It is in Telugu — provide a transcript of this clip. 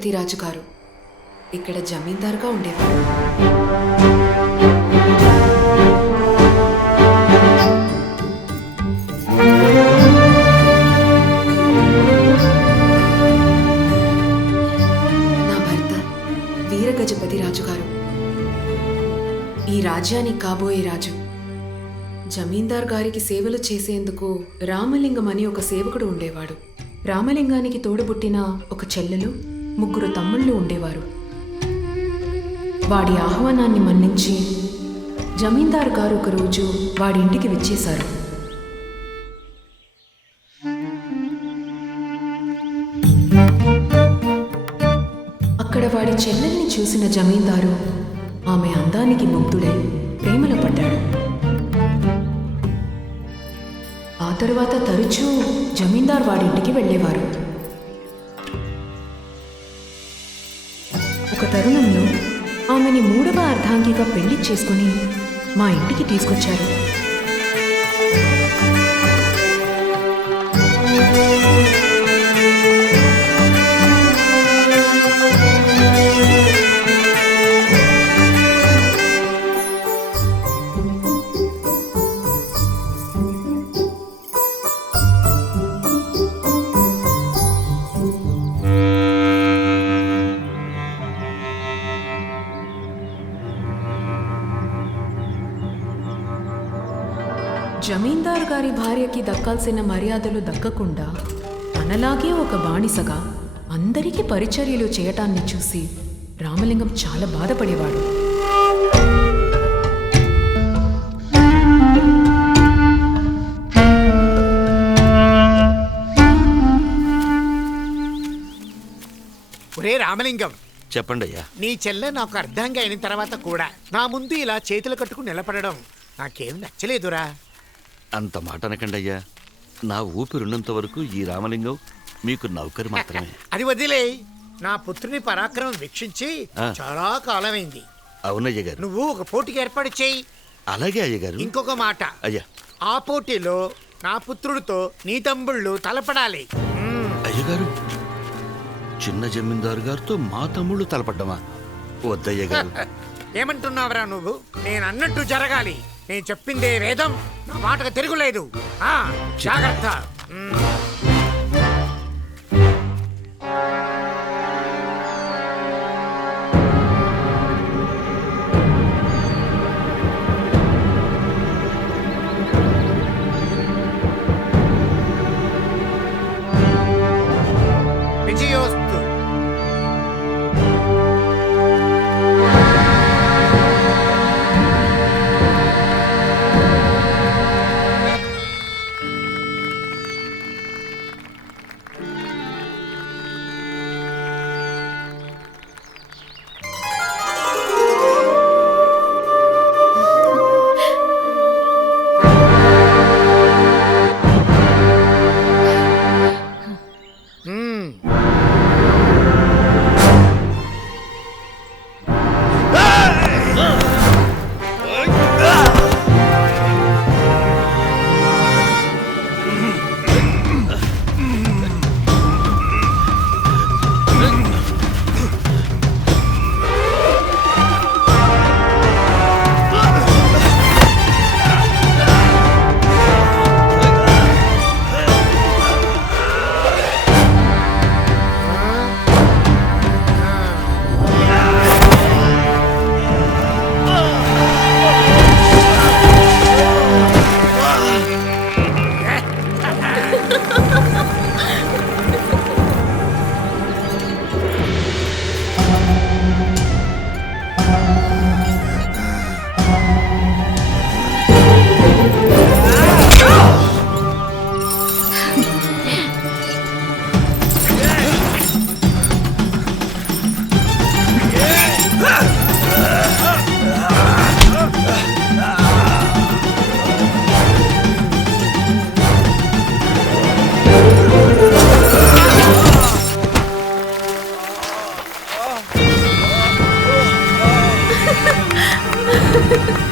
గజపతి రాజు గారు ఇక్కడ జమీందారుగా ఉండేవారు. నా భర్త వీర గజపతి రాజు గారు ఈ రాజ్యానికి కాబోయే రాజు. జమీందార్ గారికి సేవలు చేసేందుకు రామలింగం అని ఒక సేవకుడు ఉండేవాడు. రామలింగానికి తోడబుట్టిన ఒక చెల్లెలు, 3 తమ్ముళ్ళు ఉండేవారు. వాడి ఆహ్వానాన్ని మన్నించి జమీందారు గారు ఒకరోజు వాడి ఇంటికి విచ్చేశారు. అక్కడ వాడి చెల్లెల్ని చూసిన జమీందారు ఆమె అందానికి ముగ్ధుడై ప్రేమలో పడ్డాడు. ఆ తరువాత తరచూ జమీందార్ వాడింటికి వెళ్ళేవారు. ఒక తరుణంలో ఆమెని 3వ అర్ధాంగిగా పెళ్లి చేసుకుని మా ఇంటికి తీసుకొచ్చారు. జమీందారు గారి భార్యకి దక్కాల్సిన మర్యాదలు దక్కకుండా తనలాగే ఒక బానిసగా అందరికీ పరిచర్యలు చేయటాన్ని చూసి రామలింగం చాలా బాధపడేవాడు. ఒరే రామలింగం, చెప్పండి అయ్యా. నీ చెల్లె నాకు అర్థంగా అయిన తర్వాత కూడా నా ముందు ఇలా చేతులు కట్టుకుని నిలబడడం నాకేం నచ్చలేదురా. అంత మాట అనకండి అయ్యా. నా ఊపిరున్నంత వరకు ఈ రామలింగం మీకు నౌకరు మాత్రమే. అది వదిలే. నా పుత్రుని పరాక్రమం వీక్షించి చాలా కాలమైంది. అవునయ్య గారు. నువ్వు ఒక పోటీకి ఏర్పాటు చేయి. అలాగే అయ్య గారు. ఇంకొక మాట అయ్యా, ఆ పోటీలో నా పుత్రుడితో నీ తమ్ముళ్ళు తలపడాలి. అయ్య గారు, చిన్న జమీందారు గారితో మా తమ్ముళ్ళు తలపడ్డమా? వద్దయ్య గారు. ఏమంటున్నావురా నువ్వు? నేను అన్నట్టు జరగాలి. నేను చెప్పిందే వేదం, నా మాటకు తిరుగులేదు. జాగ్రత్త. విజయోస్తు. Ha ha ha!